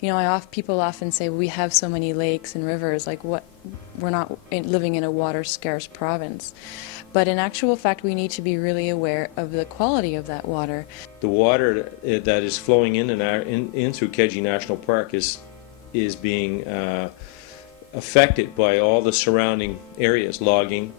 People often say we have so many lakes and rivers, like what, we're not living in a water-scarce province. But in actual fact, we need to be really aware of the quality of that water. The water that is flowing in through Keji National Park is being affected by all the surrounding areas, logging,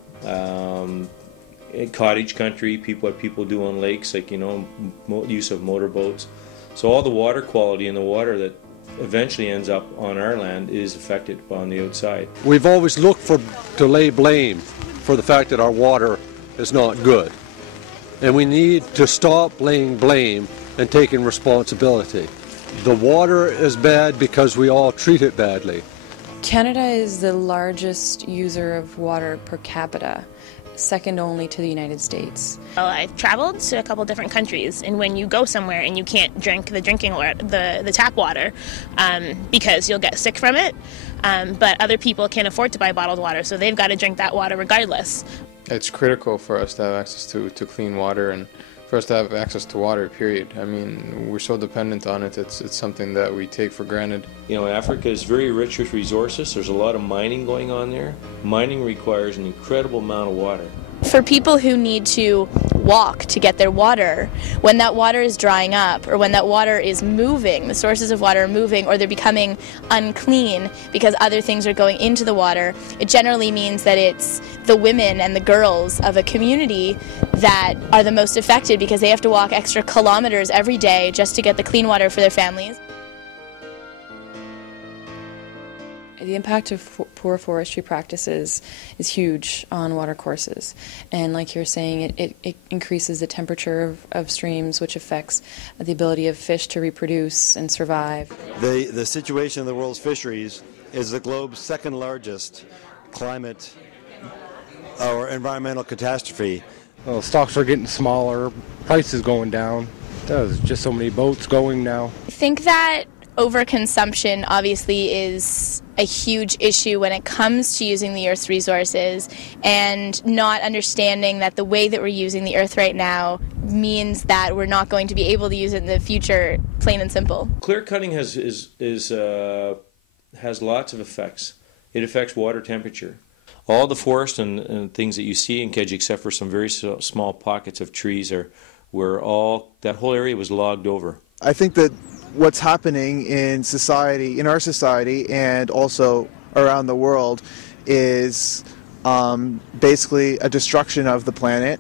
cottage country, what people do on lakes, like use of motorboats. So all the water quality and the water that eventually ends up on our land is affected on the outside. We've always looked to lay blame for the fact that our water is not good. And we need to stop laying blame and taking responsibility. The water is bad because we all treat it badly. Canada is the largest user of water per capita, second only to the United States. Well, I've traveled to a couple different countries, and when you go somewhere and you can't drink the drinking water, the tap water, because you'll get sick from it, but other people can't afford to buy bottled water, so they've got to drink that water regardless. It's critical for us to have access to clean water and for us to have access to water, period. I mean, we're so dependent on it, it's something that we take for granted. Africa is very rich with resources. There's a lot of mining going on there. Mining requires an incredible amount of water. For people who need to walk to get their water, when that water is drying up or when that water is moving, the sources of water are moving or they're becoming unclean because other things are going into the water, it generally means that it's the women and the girls of a community that are the most affected because they have to walk extra kilometers every day just to get the clean water for their families. The impact of poor forestry practices is huge on watercourses, and like you're saying, it increases the temperature of streams, which affects the ability of fish to reproduce and survive. The situation of the world's fisheries is the globe's second largest climate or environmental catastrophe. Well, stocks are getting smaller, prices going down. There's just so many boats going now. I think that overconsumption obviously is a huge issue when it comes to using the Earth's resources, and not understanding that the way that we're using the Earth right now means that we're not going to be able to use it in the future, plain and simple. Clear cutting has lots of effects. It affects water temperature. All the forest and things that you see in Keji, except for some very small pockets of trees, that whole area was logged over. I think that what's happening in society, in our society, and also around the world, is basically a destruction of the planet.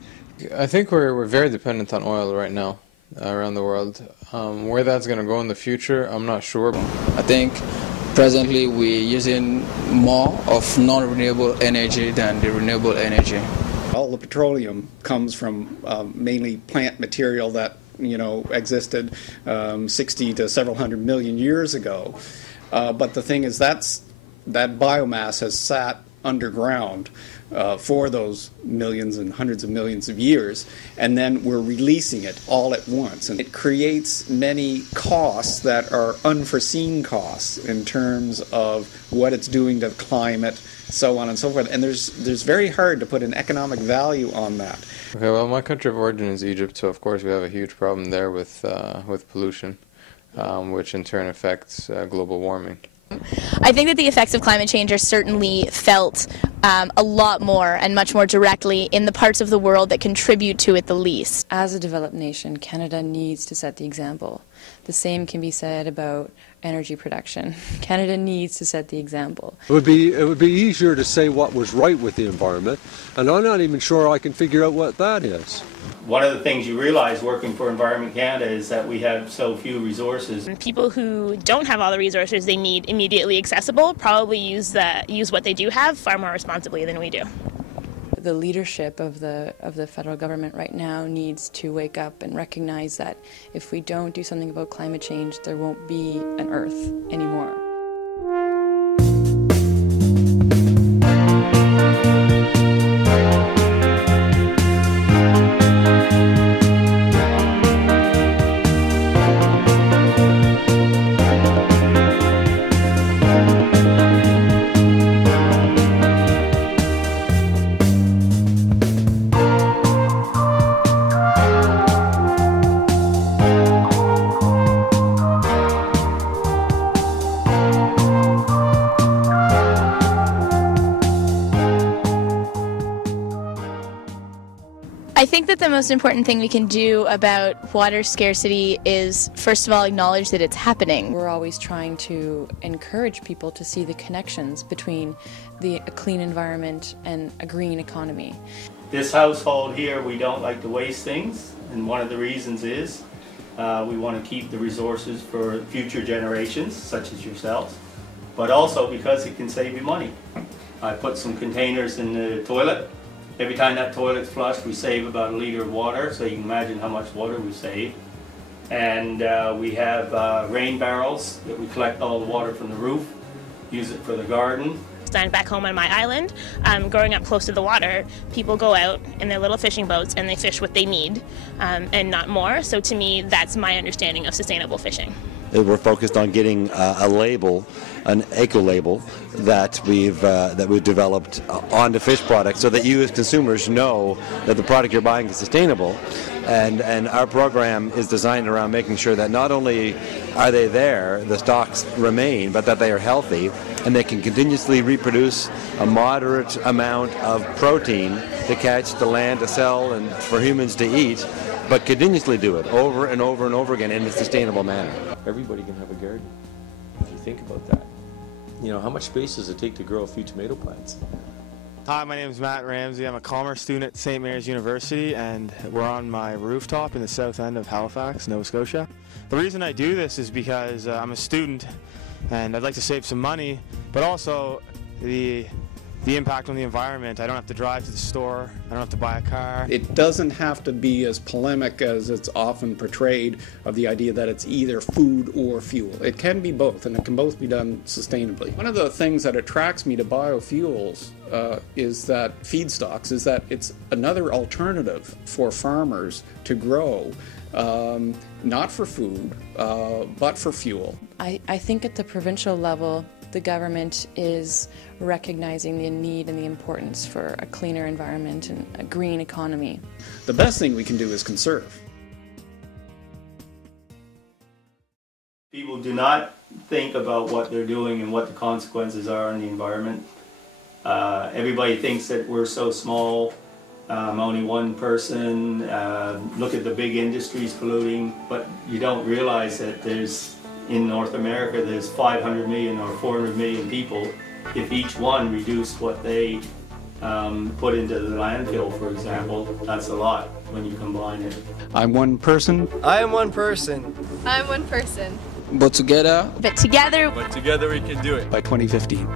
I think we're very dependent on oil right now around the world. Where that's going to go in the future, I'm not sure. I think presently we're using more of non-renewable energy than the renewable energy. All the petroleum comes from mainly plant material that existed 60 to several hundred million years ago. But the thing is that biomass has sat underground for those millions and hundreds of millions of years, and then we're releasing it all at once. And it creates many costs that are unforeseen costs in terms of what it's doing to the climate, so on and so forth. And there's very hard to put an economic value on that. Okay, well, my country of origin is Egypt, so of course we have a huge problem there with pollution, which in turn affects global warming. I think that the effects of climate change are certainly felt a lot more and much more directly in the parts of the world that contribute to it the least. As a developed nation, Canada needs to set the example. The same can be said about energy production. Canada needs to set the example. It would be easier to say what was right with the environment, and I'm not even sure I can figure out what that is. One of the things you realize working for Environment Canada is that we have so few resources. People who don't have all the resources they need immediately accessible probably use what they do have far more responsibly than we do. The leadership of the federal government right now needs to wake up and recognize that if we don't do something about climate change, there won't be an Earth anymore. I think that the most important thing we can do about water scarcity is, first of all, acknowledge that it's happening. We're always trying to encourage people to see the connections between a clean environment and a green economy. This household here, we don't like to waste things, and one of the reasons is we want to keep the resources for future generations, such as yourselves, but also because it can save you money. I put some containers in the toilet. Every time that toilet's flushed, we save about 1 liter of water, so you can imagine how much water we save. And we have rain barrels that we collect all the water from the roof, use it for the garden. Back home on my island, growing up close to the water, people go out in their little fishing boats and they fish what they need and not more. So to me, that's my understanding of sustainable fishing. We're focused on getting a label, an eco-label that we've developed onto fish products, so that you as consumers know that the product you're buying is sustainable. And our program is designed around making sure that not only are they there, the stocks remain, but that they are healthy and they can continuously reproduce a moderate amount of protein to catch, to land, to sell, and for humans to eat, but continuously do it over and over and over again in a sustainable manner. Everybody can have a garden, if you think about that. You know, how much space does it take to grow a few tomato plants? Hi, my name is Matt Ramsey. I'm a commerce student at St. Mary's University, and we're on my rooftop in the south end of Halifax, Nova Scotia. The reason I do this is because I'm a student and I'd like to save some money, but also the impact on the environment. I don't have to drive to the store, I don't have to buy a car. It doesn't have to be as polemic as it's often portrayed, of the idea that it's either food or fuel. It can be both, and it can both be done sustainably. One of the things that attracts me to biofuels is that feedstocks, is that it's another alternative for farmers to grow, not for food, but for fuel. I think at the provincial level, the government is recognizing the need and the importance for a cleaner environment and a green economy. The best thing we can do is conserve. People do not think about what they're doing and what the consequences are on the environment. Everybody thinks that we're so small, only one person, look at the big industries polluting, but you don't realize that in North America there's 500 million or 400 million people. If each one reduced what they put into the landfill, for example, that's a lot when you combine it. I'm one person. I am one person. I'm one person. But together. But together. But together we can do it. By 2015.